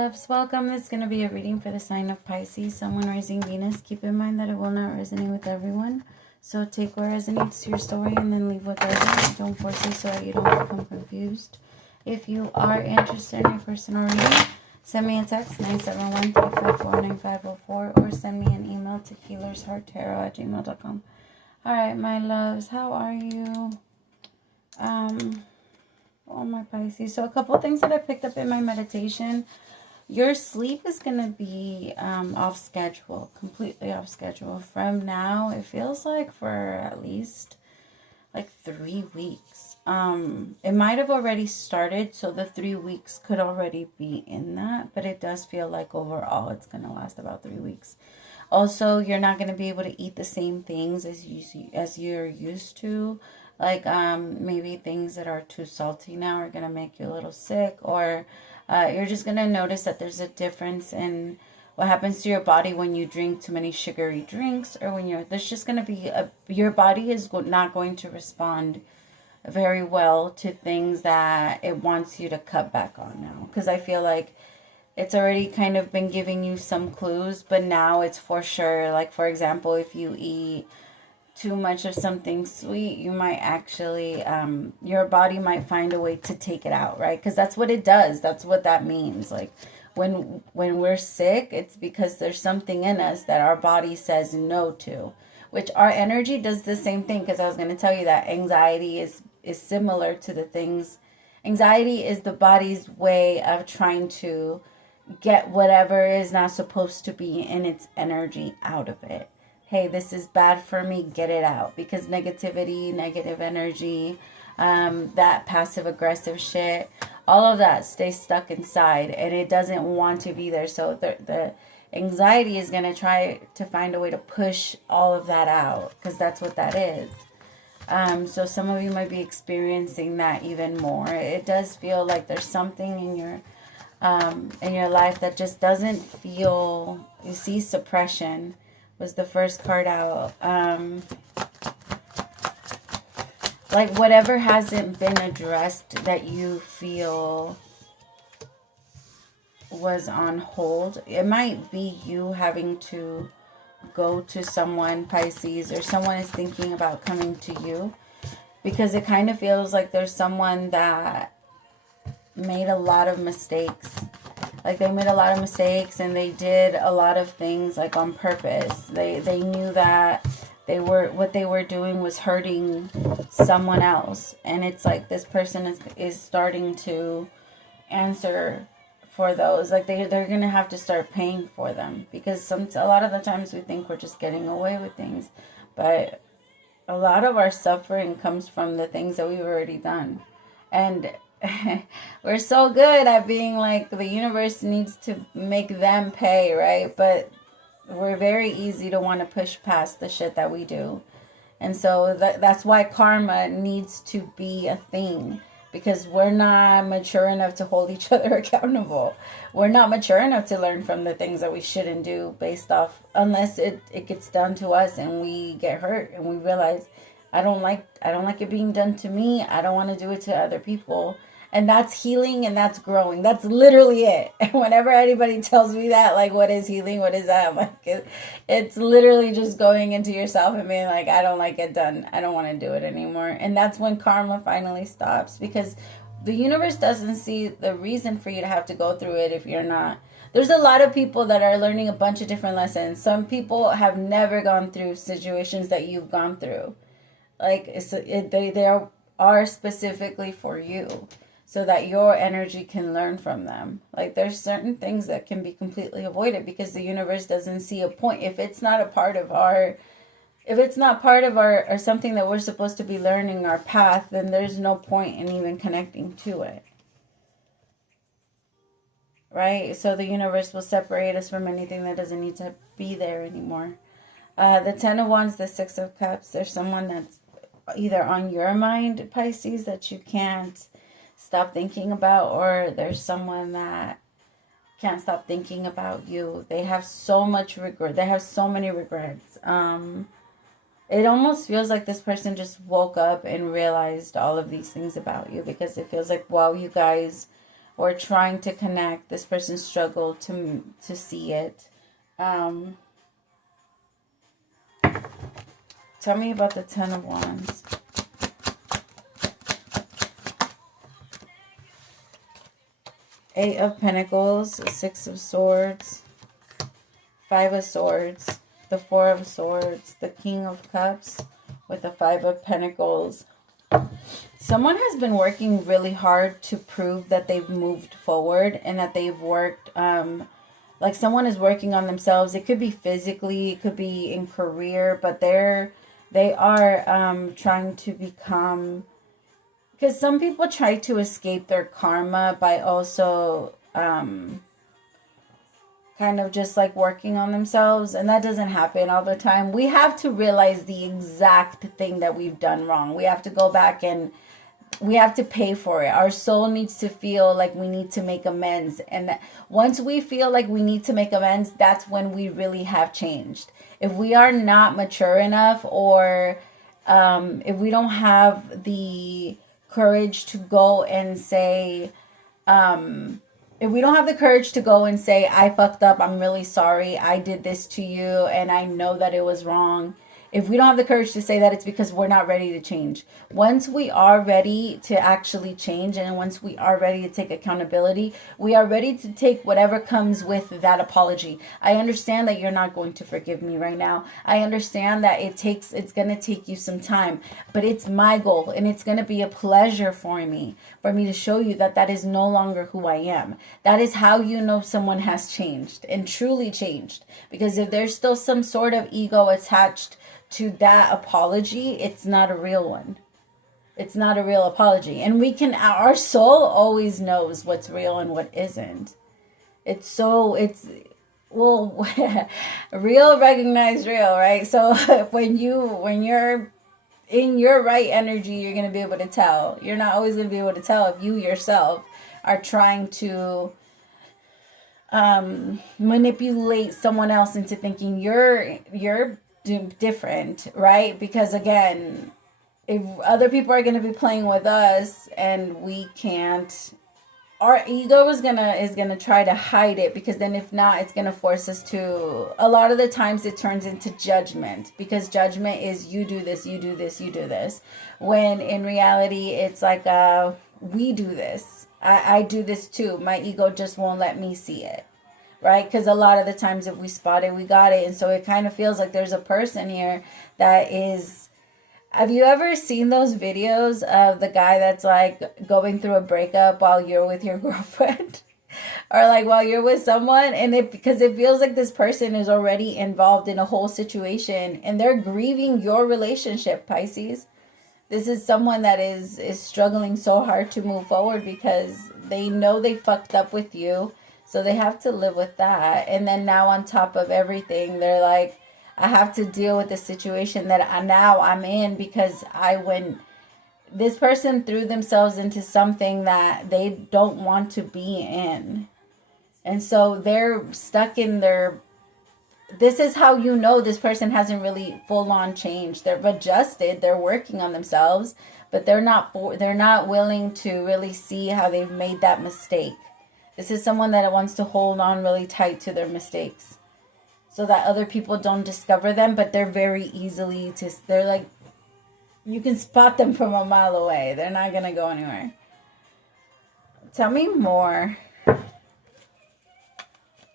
loves, welcome. This is going to be a reading for the sign of Pisces, Sun, Moon, Rising, Venus. Keep in mind that it will not resonate with everyone. So take what resonates to your story and then leave what doesn't. Don't force it so that you don't become confused. If you are interested in a personal reading, send me a text, 971-354-9504, or send me an email to HealersHeartTarot@gmail.com. Alright, my loves, how are you? Oh, my Pisces. So a couple things that I picked up in my meditation. Your sleep is going to be off schedule, completely off schedule. From now, it feels like for at least like 3 weeks. It might have already started, so the 3 weeks could already be in that. But it does feel like overall it's going to last about 3 weeks. Also, you're not going to be able to eat the same things as you're used to. Like maybe things that are too salty now are going to make you a little sick. Or you're just going to notice that there's a difference in what happens to your body when you drink too many sugary drinks. Or when there's just going to be, your body is not going to respond very well to things that it wants you to cut back on now. Because I feel like it's already kind of been giving you some clues. But now it's for sure. Like, for example, if you eat too much of something sweet, you might actually your body might find a way to take it out, right? Because that's what it does. That's what that means. Like when we're sick, it's because there's something in us that our body says no to, which our energy does the same thing. Because I was going to tell you that anxiety is similar to the things. Anxiety is the body's way of trying to get whatever is not supposed to be in its energy out of it. Hey, this is bad for me, get it out. Because negativity, negative energy, that passive-aggressive shit, all of that stays stuck inside. And it doesn't want to be there. So the anxiety is going to try to find a way to push all of that out. Because that's what that is. So some of you might be experiencing that even more. It does feel like there's something in your life that just doesn't feel... You see suppression was the first card out. Like whatever hasn't been addressed that you feel was on hold. It might be you having to go to someone, Pisces, or someone is thinking about coming to you. Because it kind of feels like there's someone that made a lot of mistakes. Like they made a lot of mistakes and they did a lot of things like on purpose. They knew that what they were doing was hurting someone else. And it's like this person is starting to answer for those. Like they're going to have to start paying for them. Because a lot of the times we think we're just getting away with things. But a lot of our suffering comes from the things that we've already done. And we're so good at being like the universe needs to make them pay, right? But we're very easy to want to push past the shit that we do. And so that's why karma needs to be a thing. Because we're not mature enough to hold each other accountable. We're not mature enough to learn from the things that we shouldn't do based off, unless it gets done to us and we get hurt and we realize, I don't like it being done to me. I don't want to do it to other people. And that's healing and that's growing. That's literally it. And whenever anybody tells me that, like, what is healing? What is that? I'm like, it's literally just going into yourself and being like, I don't like it done. I don't want to do it anymore. And that's when karma finally stops. Because the universe doesn't see the reason for you to have to go through it if you're not. There's a lot of people that are learning a bunch of different lessons. Some people have never gone through situations that you've gone through. Like, they are specifically for you, so that your energy can learn from them. Like there's certain things that can be completely avoided because the universe doesn't see a point. If it's not a part of our, or something that we're supposed to be learning, our path, then there's no point in even connecting to it. Right? So the universe will separate us from anything that doesn't need to be there anymore. The 10 of Wands, the 6 of Cups, there's someone that's either on your mind, Pisces, that you can't stop thinking about, or there's someone that can't stop thinking about you. They have so much regret. They have so many regrets. It almost feels like this person just woke up and realized all of these things about you, because it feels like while you guys or trying to connect. This person struggled to see it. Tell me about the Ten of Wands. Eight of Pentacles, Six of Swords, Five of Swords, the Four of Swords, the King of Cups with the Five of Pentacles. Someone has been working really hard to prove that they've moved forward and that they've worked, like someone is working on themselves. It could be physically, it could be in career, but they are trying to become, because some people try to escape their karma by also kind of just like working on themselves, and that doesn't happen all the time. We have to realize the exact thing that we've done wrong. We have to go back and we have to pay for it. Our soul needs to feel like we need to make amends, and once we feel like we need to make amends, that's when we really have changed. If we are not mature enough, or if we don't have the courage to go and say, if we don't have the courage to go and say, I fucked up, I'm really sorry, I did this to you, and I know that it was wrong. If we don't have the courage to say that, it's because we're not ready to change. Once we are ready to actually change, and once we are ready to take accountability, we are ready to take whatever comes with that apology. I understand that you're not going to forgive me right now. I understand that it's going to take you some time, but it's my goal, and it's going to be a pleasure for me to show you that that is no longer who I am. That is how you know someone has changed and truly changed. Because if there's still some sort of ego attached to that apology, it's not a real one. It's not a real apology. And our soul always knows what's real and what isn't. Well, real recognize real, right? So when you're in your right energy, you're going to be able to tell. You're not always going to be able to tell if you yourself are trying to manipulate someone else into thinking you're different, right? Because again, if other people are going to be playing with us and we can't, our ego is gonna try to hide it, because then if not, it's gonna force us to, a lot of the times it turns into judgment, because judgment is you do this, you do this, you do this, when in reality it's like we do this, I do this too, my ego just won't let me see it. Right? Because a lot of the times if we spot it, we got it. And so it kind of feels like there's a person here that is... Have you ever seen those videos of the guy that's like going through a breakup while you're with your girlfriend? Or like while you're with someone, and because it feels like this person is already involved in a whole situation and they're grieving your relationship, Pisces. This is someone that is struggling so hard to move forward because they know they fucked up with you. So they have to live with that. And then now on top of everything, they're like, I have to deal with the situation that I'm in because this person threw themselves into something that they don't want to be in. And so they're stuck in this is how you know this person hasn't really full on changed. They've adjusted, they're working on themselves, but they're not willing to really see how they've made that mistake. This is someone that wants to hold on really tight to their mistakes so that other people don't discover them, but they're very they're like, you can spot them from a mile away. They're not going to go anywhere. Tell me more.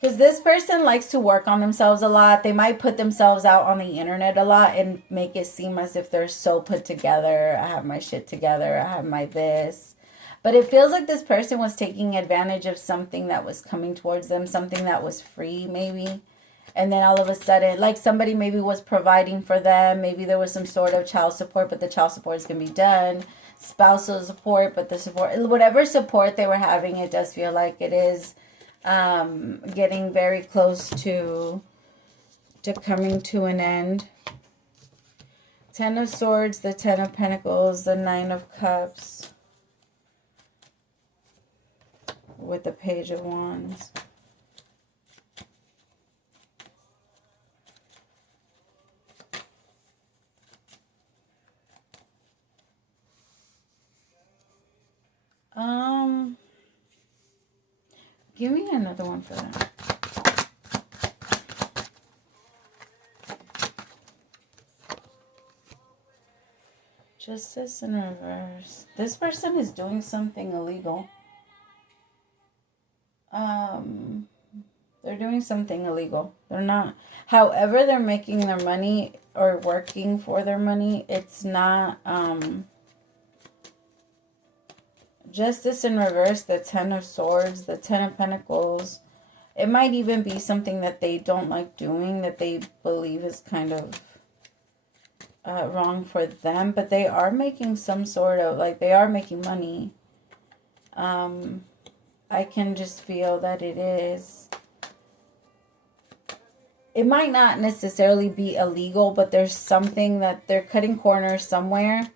Because this person likes to work on themselves a lot. They might put themselves out on the internet a lot and make it seem as if they're so put together. I have my shit together. I have my this. But it feels like this person was taking advantage of something that was coming towards them, something that was free maybe. And then all of a sudden, like somebody maybe was providing for them. Maybe there was some sort of child support, but the child support is going to be done. Spousal support, but the support, whatever support they were having, it does feel like it is getting very close to coming to an end. Ten of Swords, the Ten of Pentacles, the Nine of Cups, with the Page of Wands. Give me another one for that. Justice in reverse. This person is doing something illegal. They're doing something illegal. They're not. However, they're making their money or working for their money. It's not. Justice in reverse. The Ten of Swords. The Ten of Pentacles. It might even be something that they don't like doing, that they believe is kind of wrong for them, but they are making some sort of, like, they are making money. I can just feel that it is. It might not necessarily be illegal, but there's something that they're cutting corners somewhere,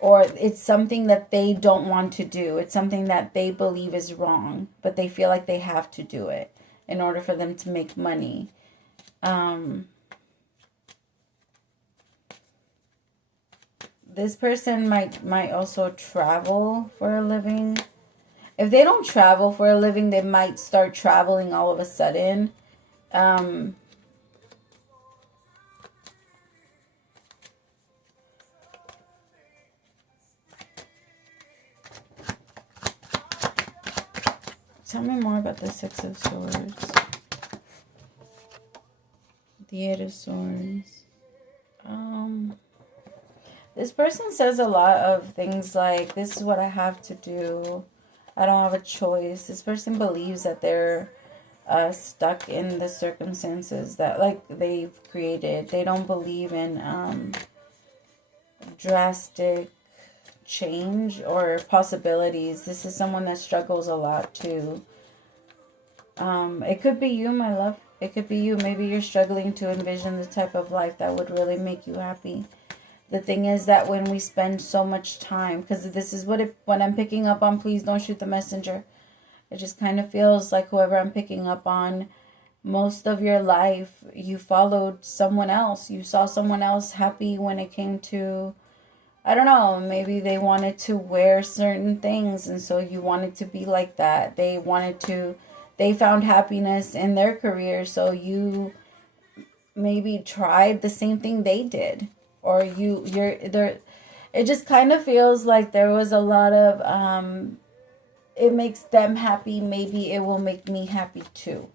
or it's something that they don't want to do. It's something that they believe is wrong, but they feel like they have to do it in order for them to make money. This person might also travel for a living. If they don't travel for a living, they might start traveling all of a sudden. Tell me more about the Six of Swords. The Eight of Swords. This person says a lot of things like, this is what I have to do. I don't have a choice. This person believes that they're stuck in the circumstances that, like, they've created. They don't believe in drastic change or possibilities. This is someone that struggles a lot too. It could be you, my love. It could be you. Maybe you're struggling to envision the type of life that would really make you happy. The thing is that when we spend so much time, because this is what I'm picking up on, please don't shoot the messenger. It just kind of feels like whoever I'm picking up on, most of your life, you followed someone else. You saw someone else happy when it came to, I don't know, maybe they wanted to wear certain things, and so you wanted to be like that. They found happiness in their career, so you maybe tried the same thing they did. Or you're there. It just kind of feels like there was a lot of, it makes them happy, maybe it will make me happy too.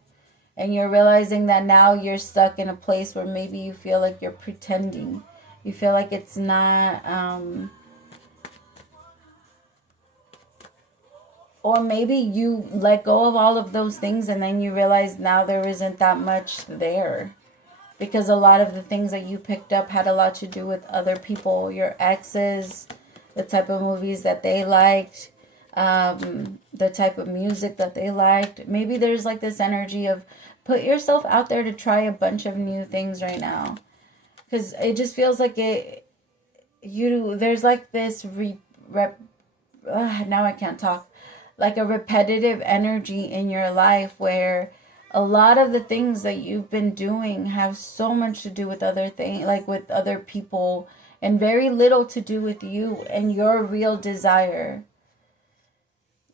And you're realizing that now you're stuck in a place where maybe you feel like you're pretending. You feel like it's not, or maybe you let go of all of those things and then you realize now there isn't that much there. Because a lot of the things that you picked up had a lot to do with other people, your exes, the type of movies that they liked, the type of music that they liked. Maybe there's like this energy of put yourself out there to try a bunch of new things right now. Because it just feels like there's like this, now I can't talk, like a repetitive energy in your life where a lot of the things that you've been doing have so much to do with other things, like with other people, and very little to do with you and your real desire.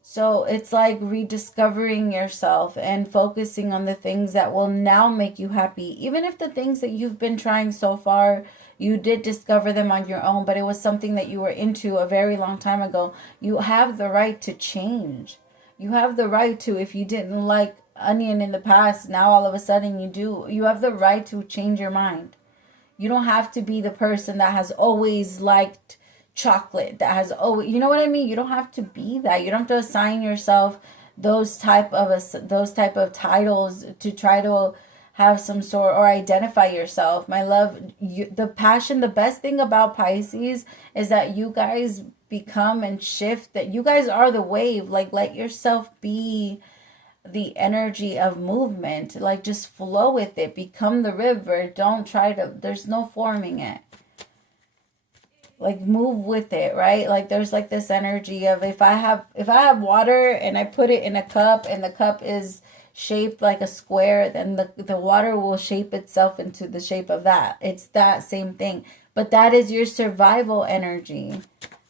So it's like rediscovering yourself and focusing on the things that will now make you happy. Even if the things that you've been trying so far, you did discover them on your own, but it was something that you were into a very long time ago. You have the right to change. You have the right to, if you didn't like onion in the past, now all of a sudden you do. You have the right to change your mind. You don't have to be the person that has always liked chocolate, that has always, you know what I mean? You don't have to be that. You don't have to assign yourself those type of titles to try to have some sort or identify yourself. My love, the passion, the best thing about Pisces is that you guys become and shift, that you guys are the wave. Like, let yourself be the energy of movement. Like, just flow with it, become the river. Don't try to, there's no forming it. Like, move with it, right? Like, there's like this energy of if I have water and I put it in a cup and the cup is shaped like a square, then the water will shape itself into the shape of that. It's that same thing. But that is your survival energy.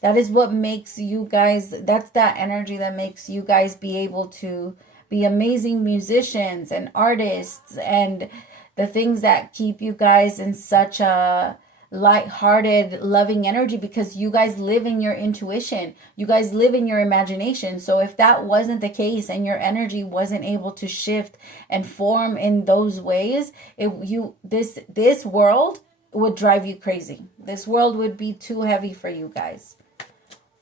That is what makes you guys, that's that energy that makes you guys be able to be amazing musicians and artists, and the things that keep you guys in such a light-hearted, loving energy, because you guys live in your intuition. You guys live in your imagination. So if that wasn't the case and your energy wasn't able to shift and form in those ways, this world would drive you crazy. This world would be too heavy for you guys.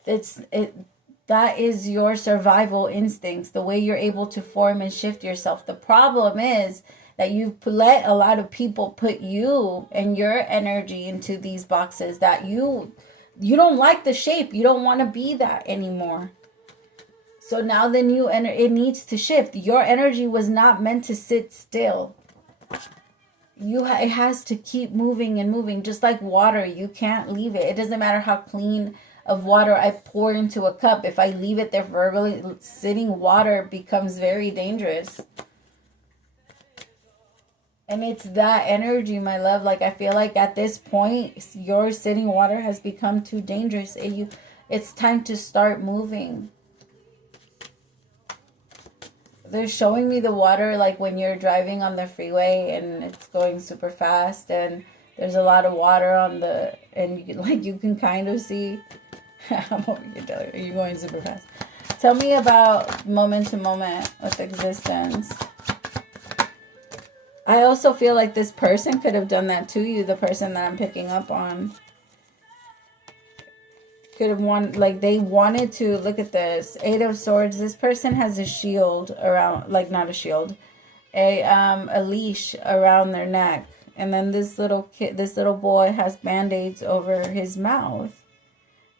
That is your survival instincts, the way you're able to form and shift yourself. The problem is that you've let a lot of people put you and your energy into these boxes that you don't like the shape. You don't want to be that anymore. So now the new energy, it needs to shift. Your energy was not meant to sit still. It has to keep moving and moving, just like water. You can't leave it. It doesn't matter how clean of water I pour into a cup. If I leave it there verbally, sitting water becomes very dangerous. And it's that energy, my love. Like, I feel like at this point, your sitting water has become too dangerous. It's time to start moving. They're showing me the water, like when you're driving on the freeway and it's going super fast and there's a lot of water on and you can kind of see. I'm over here telling you, you're going super fast. Tell me about moment to moment with existence. I also feel like this person could have done that to you, the person that I'm picking up on. Could have like they wanted to, look at this, 8 of Swords. This person has a shield around, like not a shield, a leash around their neck. And then this little boy has band-aids over his mouth.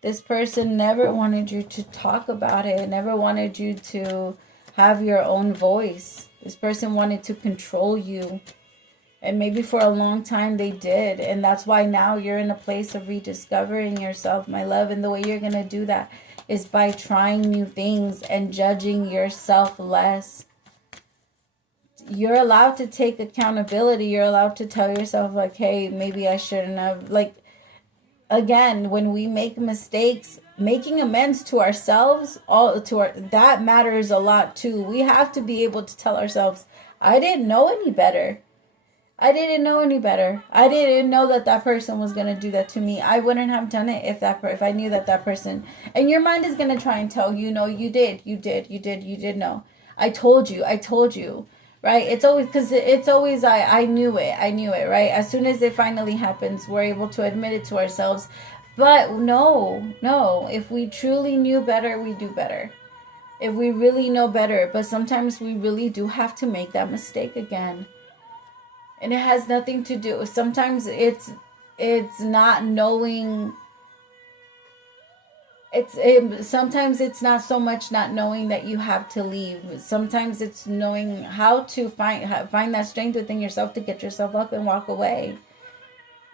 This person never wanted you to talk about it, never wanted you to have your own voice. This person wanted to control you. And maybe for a long time they did. And that's why now you're in a place of rediscovering yourself, my love. And the way you're going to do that is by trying new things and judging yourself less. You're allowed to take accountability. You're allowed to tell yourself, like, hey, maybe I shouldn't have. Like, again, when we make mistakes, making amends to ourselves, that matters a lot too. We have to be able to tell ourselves, I didn't know any better. I didn't know any better. I didn't know that person was going to do that to me. I wouldn't have done it if I knew that person. And your mind is going to try and tell you, no, you did know. I told you. Right? It's always, I knew it, right? As soon as it finally happens, we're able to admit it to ourselves. But no, if we truly knew better, we do better. If we really know better, but sometimes we really do have to make that mistake again. And it has nothing to do. Sometimes it's not knowing. Sometimes it's not so much not knowing that you have to leave. Sometimes it's knowing how to find that strength within yourself to get yourself up and walk away.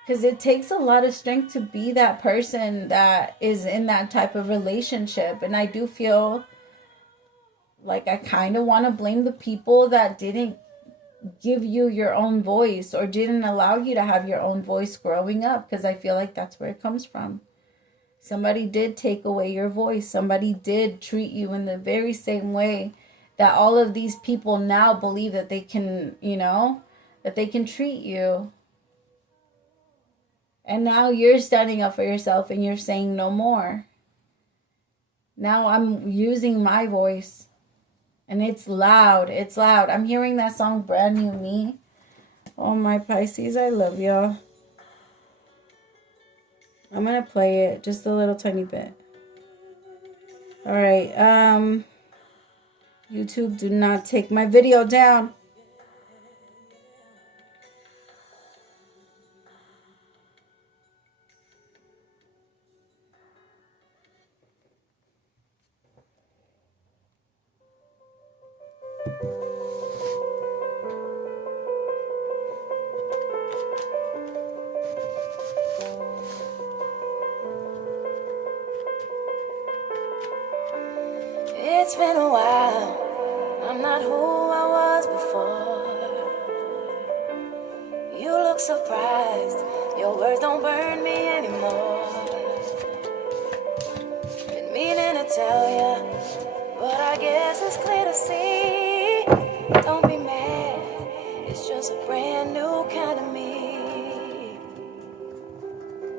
Because it takes a lot of strength to be that person that is in that type of relationship. And I do feel like I kind of want to blame the people that didn't give you your own voice or didn't allow you to have your own voice growing up, because I feel like that's where it comes from. Somebody did take away your voice. Somebody did treat you in the very same way that all of these people now believe that they can, that they can treat you. And now you're standing up for yourself and you're saying no more. Now I'm using my voice. And it's loud. It's loud. I'm hearing that song, Brand New Me. Oh, my Pisces, I love y'all. I'm going to play it just a little tiny bit. All right. YouTube, do not take my video down. It's been a while, I'm not who I was before. You look surprised, your words don't burn me anymore. Been meaning to tell ya, but I guess it's clear to see. brand new kind of me.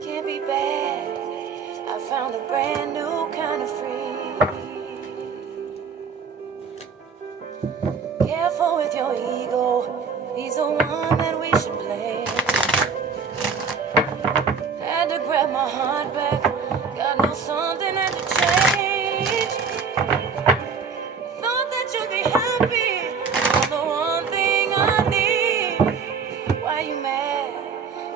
Can't be bad. I found a brand new kind of free. Careful with your ego. He's the one that we should blame. Had to grab my heart back. God knows something had to change. Thought that you'd be happy. I'm the one thing I need. Why you mad?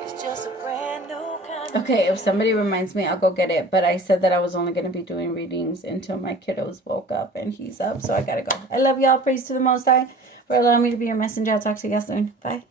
It's just a brand new kind of. Okay, if somebody reminds me, I'll go get it. But I said that I was only going to be doing readings until my kiddos woke up, and he's up, so I got to go. I love y'all. Praise to the Most High for allowing me to be your messenger. I'll talk to you guys soon. Bye.